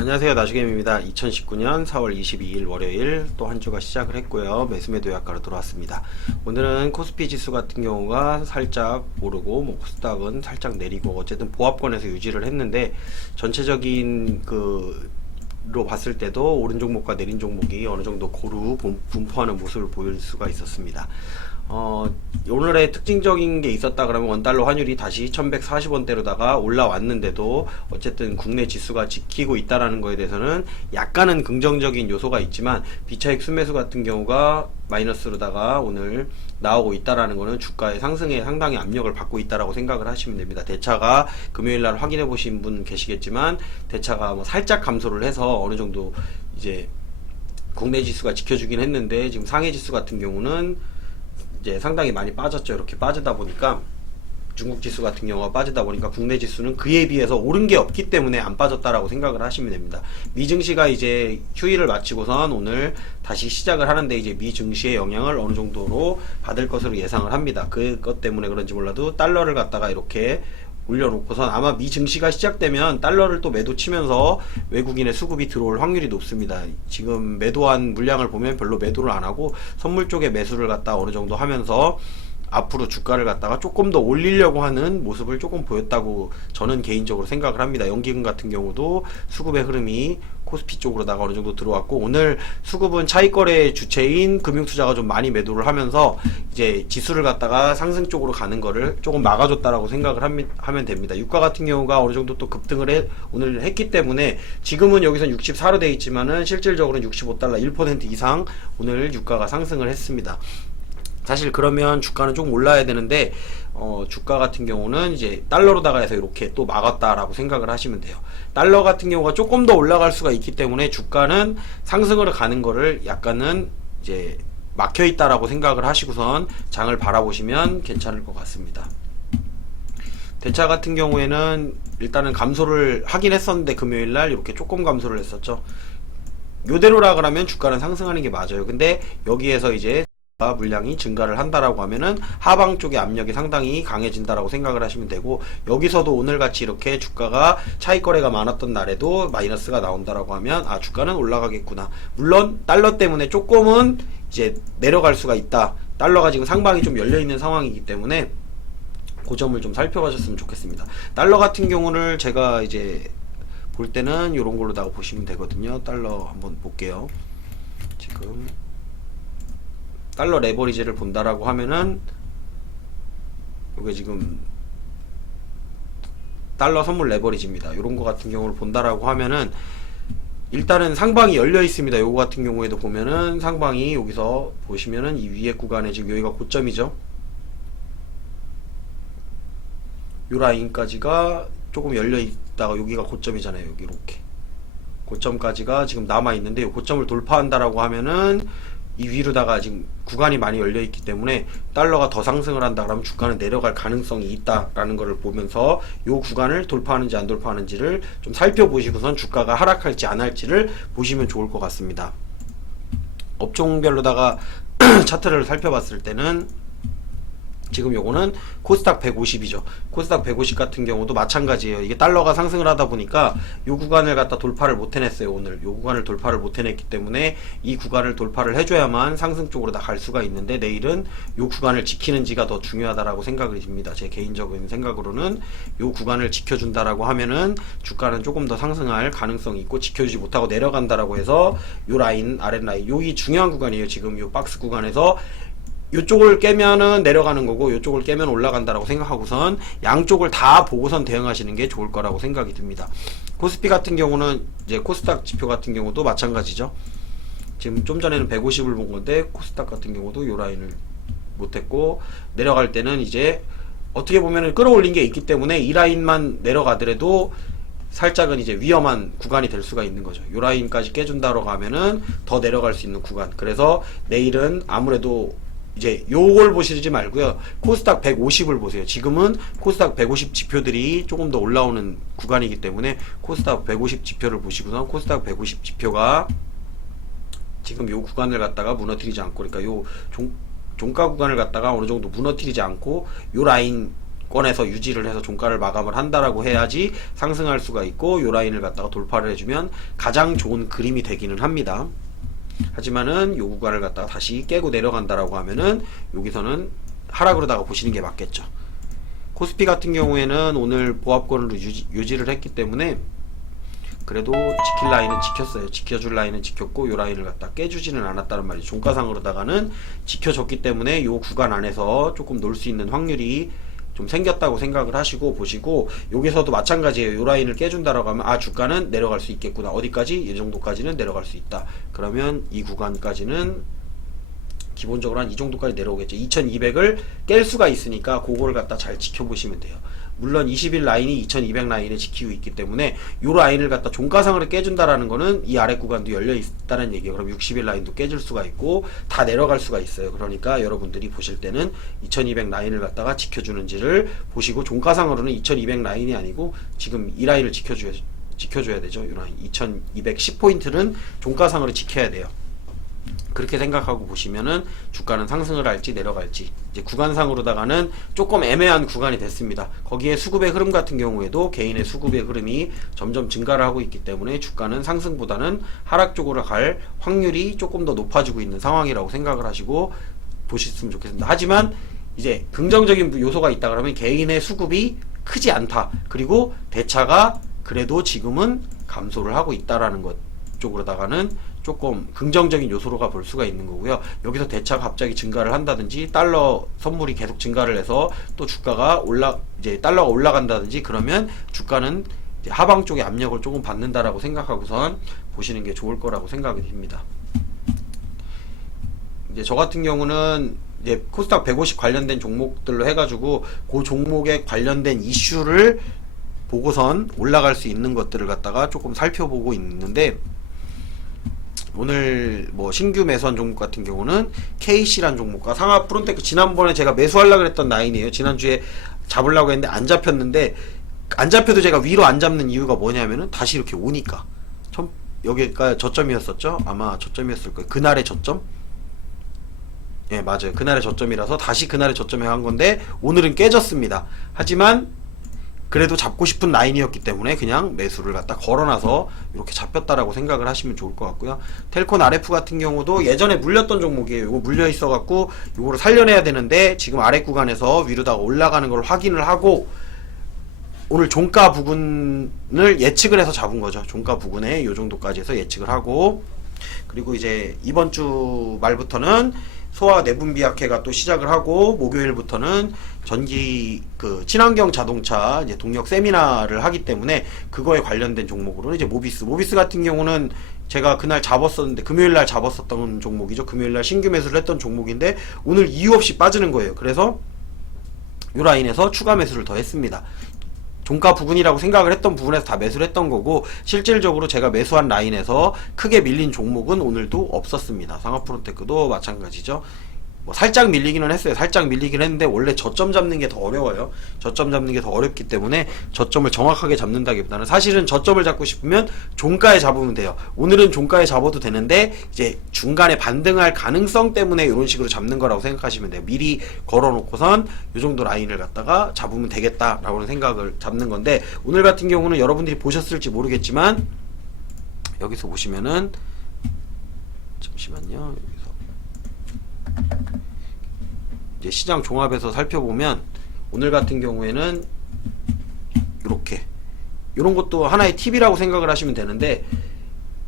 안녕하세요, 나주겜입니다. 2019년 4월 22일 월요일 또 한 주가 시작을 했고요. 매수매도 약가로 들어왔습니다. 오늘은 코스피 지수 같은 경우가 살짝 오르고 코스닥은 살짝 내리고 어쨌든 보합권에서 유지를 했는데, 전체적인 로 봤을 때도 오른 종목과 내린 종목이 어느 정도 고루 분포하는 모습을 보일 수가 있었습니다. 오늘의 특징적인 게 있었다 그러면 원달러 환율이 다시 1140원대로다가 올라왔는데도 어쨌든 국내 지수가 지키고 있다라는 거에 대해서는 약간은 긍정적인 요소가 있지만, 비차익 순매수 같은 경우가 마이너스로다가 오늘 나오고 있다라는 거는 주가의 상승에 상당히 압력을 받고 있다라고 생각을 하시면 됩니다. 대차가 금요일날 확인해 보신 분 계시겠지만, 대차가 뭐 살짝 감소를 해서 어느 정도 이제 국내 지수가 지켜주긴 했는데, 지금 상해 지수 같은 경우는 이제 상당히 많이 빠졌죠. 이렇게 빠지다 보니까, 중국 지수 같은 경우가 빠지다 보니까 국내 지수는 그에 비해서 오른 게 없기 때문에 안 빠졌다라고 생각을 하시면 됩니다. 미증시가 이제 휴일을 마치고선 오늘 다시 시작을 하는데, 이제 미증시의 영향을 어느 정도로 받을 것으로 예상을 합니다. 그것 때문에 그런지 몰라도 달러를 갖다가 이렇게 올려놓고선 아마 미 증시가 시작되면 달러를 또 매도 치면서 외국인의 수급이 들어올 확률이 높습니다. 지금 매도한 물량을 보면 별로 매도를 안 하고 선물 쪽에 매수를 갖다 어느 정도 하면서 앞으로 주가를 갖다가 조금 더 올리려고 하는 모습을 조금 보였다고 저는 개인적으로 생각을 합니다. 연기금 같은 경우도 수급의 흐름이 코스피 쪽으로다가 어느 정도 들어왔고, 오늘 수급은 차익거래 주체인 금융투자가 좀 많이 매도를 하면서 이제 지수를 갖다가 상승 쪽으로 가는 거를 조금 막아줬다라고 생각을 하면 됩니다. 유가 같은 경우가 어느 정도 또 급등을 오늘 했기 때문에 지금은 여기서 64로 돼 있지만은 실질적으로는 65달러 1% 이상 오늘 유가가 상승을 했습니다. 사실 그러면 주가는 조금 올라야 되는데, 주가 같은 경우는 이제 달러로다가 해서 이렇게 또 막았다라고 생각을 하시면 돼요. 달러 같은 경우가 조금 더 올라갈 수가 있기 때문에 주가는 상승으로 가는 거를 약간은 이제 막혀 있다라고 생각을 하시고선 장을 바라보시면 괜찮을 것 같습니다. 대차 같은 경우에는 일단은 감소를 하긴 했었는데, 금요일날 이렇게 조금 감소를 했었죠. 요대로라 그러면 주가는 상승하는 게 맞아요. 근데 여기에서 이제 물량이 증가를 한다라고 하면은 하방 쪽의 압력이 상당히 강해진다라고 생각을 하시면 되고, 여기서도 오늘같이 이렇게 주가가 차익 거래가 많았던 날에도 마이너스가 나온다라고 하면 주가는 올라가겠구나. 물론 달러 때문에 조금은 이제 내려갈 수가 있다. 달러가 지금 상방이 좀 열려있는 상황이기 때문에 그 점을 좀 살펴보셨으면 좋겠습니다. 달러 같은 경우를 제가 이제 볼 때는 이런 걸로다가 보시면 되거든요. 달러 한번 볼게요. 지금 달러 레버리지를 본다라고 하면은, 이게 지금 달러 선물 레버리지입니다. 이런 거 같은 경우를 본다라고 하면은 일단은 상방이 열려 있습니다. 요거 같은 경우에도 보면은 상방이 여기서 보시면은 이 위에 구간에 지금 여기가 고점이죠. 요 라인까지가 조금 열려 있다가 여기가 고점이잖아요. 여기 이렇게 고점까지가 지금 남아 있는데, 요 고점을 돌파한다라고 하면은 이 위로다가 지금 구간이 많이 열려 있기 때문에 달러가 더 상승을 한다 그러면 주가는 내려갈 가능성이 있다라는 것을 보면서 요 구간을 돌파하는지 안 돌파하는지를 좀 살펴보시고선 주가가 하락할지 안 할지를 보시면 좋을 것 같습니다. 업종별로다가 차트를 살펴봤을 때는 지금 요거는 코스닥 150이죠. 코스닥 150 같은 경우도 마찬가지예요. 이게 달러가 상승을 하다 보니까 요 구간을 갖다 돌파를 못 해냈어요. 오늘 요 구간을 돌파를 못 해냈기 때문에 이 구간을 돌파를 해줘야만 상승 쪽으로 다 갈 수가 있는데, 내일은 요 구간을 지키는지가 더 중요하다라고 생각이 듭니다. 제 개인적인 생각으로는 요 구간을 지켜준다라고 하면은 주가는 조금 더 상승할 가능성이 있고, 지켜주지 못하고 내려간다라고 해서 요 라인, 아랫라인, 여기 중요한 구간이에요. 지금 요 박스 구간에서 요쪽을 깨면은 내려가는 거고, 요쪽을 깨면 올라간다라고 생각하고선 양쪽을 다 보고선 대응하시는 게 좋을 거라고 생각이 듭니다. 코스피 같은 경우는 이제 코스닥 지표 같은 경우도 마찬가지죠. 지금 좀 전에는 150을 본 건데, 코스닥 같은 경우도 요 라인을 못했고, 내려갈 때는 이제 어떻게 보면은 끌어올린 게 있기 때문에 이 라인만 내려가더라도 살짝은 이제 위험한 구간이 될 수가 있는 거죠. 요 라인까지 깨준다고 하면은 더 내려갈 수 있는 구간. 그래서 내일은 아무래도 이제 요걸 보시지 말고요, 코스닥 150을 보세요. 지금은 코스닥 150 지표들이 조금 더 올라오는 구간이기 때문에 코스닥 150 지표를 보시고선 코스닥 150 지표가 지금 요 구간을 갖다가 무너뜨리지 않고, 그러니까 요 종가 구간을 갖다가 어느 정도 무너뜨리지 않고 요 라인 권에서 유지를 해서 종가를 마감을 한다라고 해야지 상승할 수가 있고, 요 라인을 갖다가 돌파를 해주면 가장 좋은 그림이 되기는 합니다. 하지만은 요 구간을 갖다가 다시 깨고 내려간다라고 하면은 여기서는 하락으로다가 보시는 게 맞겠죠. 코스피 같은 경우에는 오늘 보합권으로 유지를 했기 때문에 그래도 지킬 라인은 지켰어요. 지켜줄 라인은 지켰고, 요 라인을 갖다 깨주지는 않았다는 말이죠. 종가상으로다가는 지켜줬기 때문에 요 구간 안에서 조금 놀 수 있는 확률이 좀 생겼다고 생각을 하시고 보시고, 여기서도 마찬가지예요. 요 라인을 깨준다라고 하면 아, 주가는 내려갈 수 있겠구나. 어디까지? 이 정도까지는 내려갈 수 있다. 그러면 이 구간까지는 기본적으로 한 이 정도까지 내려오겠죠. 2200을 깰 수가 있으니까 그거를 갖다 잘 지켜보시면 돼요. 물론 20일 라인이 2200 라인을 지키고 있기 때문에 요 라인을 갖다 종가상으로 깨준다라는 거는 이 아래 구간도 열려 있다는 얘기예요. 그럼 60일 라인도 깨질 수가 있고 다 내려갈 수가 있어요. 그러니까 여러분들이 보실 때는 2200 라인을 갖다가 지켜주는지를 보시고, 종가상으로는 2200 라인이 아니고 지금 이 라인을 지켜줘야 되죠. 이 라인 2210포인트는 종가상으로 지켜야 돼요. 그렇게 생각하고 보시면은 주가는 상승을 할지 내려갈지, 이제 구간상으로다가는 조금 애매한 구간이 됐습니다. 거기에 수급의 흐름 같은 경우에도 개인의 수급의 흐름이 점점 증가를 하고 있기 때문에 주가는 상승보다는 하락 쪽으로 갈 확률이 조금 더 높아지고 있는 상황이라고 생각을 하시고 보셨으면 좋겠습니다. 하지만 이제 긍정적인 요소가 있다 그러면 개인의 수급이 크지 않다, 그리고 대차가 그래도 지금은 감소를 하고 있다라는 것 쪽으로다가는 조금 긍정적인 요소로가 볼 수가 있는 거고요. 여기서 대차가 갑자기 증가를 한다든지 달러 선물이 계속 증가를 해서 또 주가가 이제 달러가 올라간다든지 그러면 주가는 이제 하방 쪽에 압력을 조금 받는다라고 생각하고선 보시는 게 좋을 거라고 생각이 듭니다. 이제 저 같은 경우는 이제 코스닥 150 관련된 종목들로 해가지고 그 종목에 관련된 이슈를 보고선 올라갈 수 있는 것들을 갖다가 조금 살펴보고 있는데, 오늘 뭐 신규 매수한 종목 같은 경우는 KC란 종목과 상하 프론테크, 지난번에 제가 매수하려고 했던 라인이에요. 지난주에 잡으려고 했는데 안 잡혔는데, 안 잡혀도 제가 위로 안 잡는 이유가 뭐냐면은 다시 이렇게 오니까 여기가 저점이었었죠. 아마 저점이었을 거예요. 그날의 저점. 예, 맞아요. 그날의 저점이라서 다시 그날의 저점에 한 건데 오늘은 깨졌습니다. 하지만 그래도 잡고 싶은 라인이었기 때문에 그냥 매수를 갖다 걸어놔서 이렇게 잡혔다라고 생각을 하시면 좋을 것 같고요. 텔콘 RF 같은 경우도 예전에 물렸던 종목이에요. 이거 물려 있어 갖고 이거를 살려내야 되는데 지금 아래 구간에서 위로다가 올라가는 걸 확인을 하고 오늘 종가 부근을 예측을 해서 잡은 거죠. 종가 부근에 요 정도까지 해서 예측을 하고, 그리고 이제 이번 주 말부터는 소화 내분비약회가 또 시작을 하고, 목요일부터는 전기 친환경 자동차 이제 동력 세미나를 하기 때문에 그거에 관련된 종목으로는 이제 모비스 같은 경우는 제가 그날 잡았었는데, 금요일날 잡았었던 종목이죠. 금요일날 신규 매수를 했던 종목인데 오늘 이유 없이 빠지는 거예요. 그래서 요 라인에서 추가 매수를 더 했습니다. 종가 부근이라고 생각을 했던 부분에서 다 매수를 했던 거고, 실질적으로 제가 매수한 라인에서 크게 밀린 종목은 오늘도 없었습니다. 상하프론테크도 마찬가지죠. 뭐 살짝 밀리기는 했어요. 살짝 밀리긴 했는데 원래 저점 잡는 게 더 어려워요. 저점 잡는 게 더 어렵기 때문에 저점을 정확하게 잡는다기보다는, 사실은 저점을 잡고 싶으면 종가에 잡으면 돼요. 오늘은 종가에 잡아도 되는데 이제 중간에 반등할 가능성 때문에 이런 식으로 잡는 거라고 생각하시면 돼요. 미리 걸어놓고선 이 정도 라인을 갖다가 잡으면 되겠다라고 생각을 잡는 건데, 오늘 같은 경우는 여러분들이 보셨을지 모르겠지만 여기서 보시면은, 잠시만요. 이제 시장 종합에서 살펴보면 오늘 같은 경우에는 이렇게 이런 것도 하나의 팁이라고 생각을 하시면 되는데,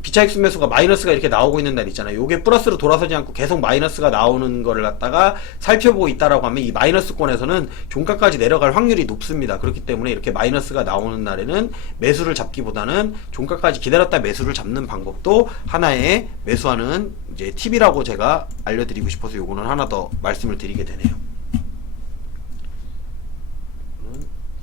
비차익수 매수가 마이너스가 이렇게 나오고 있는 날 있잖아요. 요게 플러스로 돌아서지 않고 계속 마이너스가 나오는 거를 갖다가 살펴보고 있다라고 하면 이 마이너스권에서는 종가까지 내려갈 확률이 높습니다. 그렇기 때문에 이렇게 마이너스가 나오는 날에는 매수를 잡기보다는 종가까지 기다렸다 매수를 잡는 방법도 하나의 매수하는 이제 팁이라고 제가 알려드리고 싶어서 요거는 하나 더 말씀을 드리게 되네요.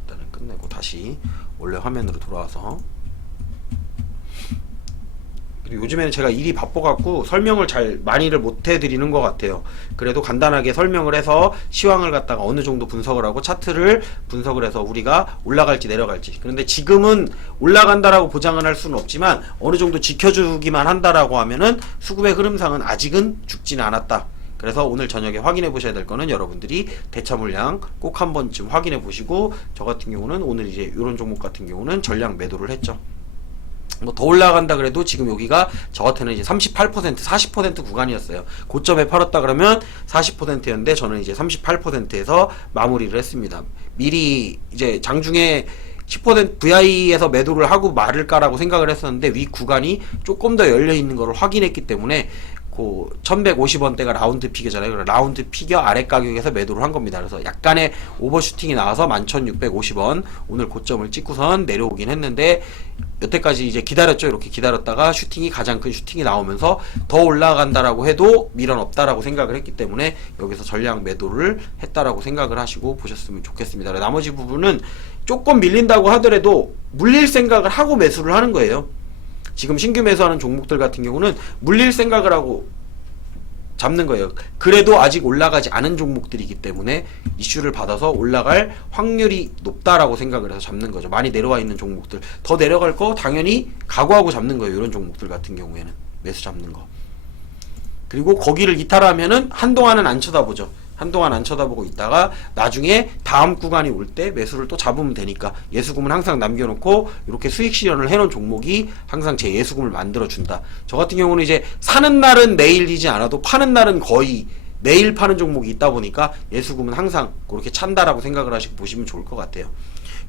일단은 끝내고 다시 원래 화면으로 돌아와서, 그리고 요즘에는 제가 일이 바빠갖고 설명을 잘 많이를 못 해드리는 것 같아요. 그래도 간단하게 설명을 해서 시황을 갖다가 어느 정도 분석을 하고 차트를 분석을 해서 우리가 올라갈지 내려갈지, 그런데 지금은 올라간다라고 보장은 할 수는 없지만 어느 정도 지켜주기만 한다라고 하면은 수급의 흐름상은 아직은 죽지는 않았다. 그래서 오늘 저녁에 확인해 보셔야 될 거는 여러분들이 대차 물량 꼭 한 번쯤 확인해 보시고, 저 같은 경우는 오늘 이제 이런 종목 같은 경우는 전량 매도를 했죠. 뭐 더 올라간다 그래도 지금 여기가 저한테는 이제 38%, 40% 구간이었어요. 고점에 팔았다 그러면 40%였는데 저는 이제 38%에서 마무리를 했습니다. 미리 이제 장중에 10% VI에서 매도를 하고 말을까라고 생각을 했었는데 위 구간이 조금 더 열려 있는 것을 확인했기 때문에 그 1150원대가 라운드 픽이잖아요. 라운드 픽여 아래 가격에서 매도를 한 겁니다. 그래서 약간의 오버슈팅이 나와서 11,650원 오늘 고점을 찍고선 내려오긴 했는데, 여태까지 이제 기다렸죠. 이렇게 기다렸다가 슈팅이 가장 큰 슈팅이 나오면서 더 올라간다라고 해도 미련 없다라고 생각을 했기 때문에 여기서 전량 매도를 했다라고 생각을 하시고 보셨으면 좋겠습니다. 나머지 부분은 조금 밀린다고 하더라도 물릴 생각을 하고 매수를 하는 거예요. 지금 신규 매수하는 종목들 같은 경우는 물릴 생각을 하고 잡는 거예요. 그래도 아직 올라가지 않은 종목들이기 때문에 이슈를 받아서 올라갈 확률이 높다라고 생각을 해서 잡는 거죠. 많이 내려와 있는 종목들, 더 내려갈 거 당연히 각오하고 잡는 거예요. 이런 종목들 같은 경우에는 매수 잡는 거. 그리고 거기를 이탈하면은 한동안은 안 쳐다보죠. 한동안 안 쳐다보고 있다가 나중에 다음 구간이 올 때 매수를 또 잡으면 되니까 예수금은 항상 남겨놓고 이렇게 수익 실현을 해놓은 종목이 항상 제 예수금을 만들어준다. 저 같은 경우는 이제 사는 날은 내일이지 않아도 파는 날은 거의 매일 파는 종목이 있다 보니까 예수금은 항상 그렇게 찬다라고 생각을 하시고 보시면 좋을 것 같아요.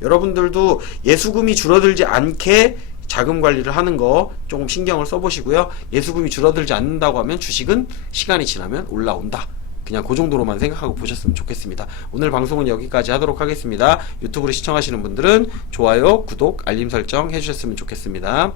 여러분들도 예수금이 줄어들지 않게 자금 관리를 하는 거 조금 신경을 써보시고요. 예수금이 줄어들지 않는다고 하면 주식은 시간이 지나면 올라온다. 그냥 그 정도로만 생각하고 보셨으면 좋겠습니다. 오늘 방송은 여기까지 하도록 하겠습니다. 유튜브로 시청하시는 분들은 좋아요, 구독, 알림 설정 해주셨으면 좋겠습니다.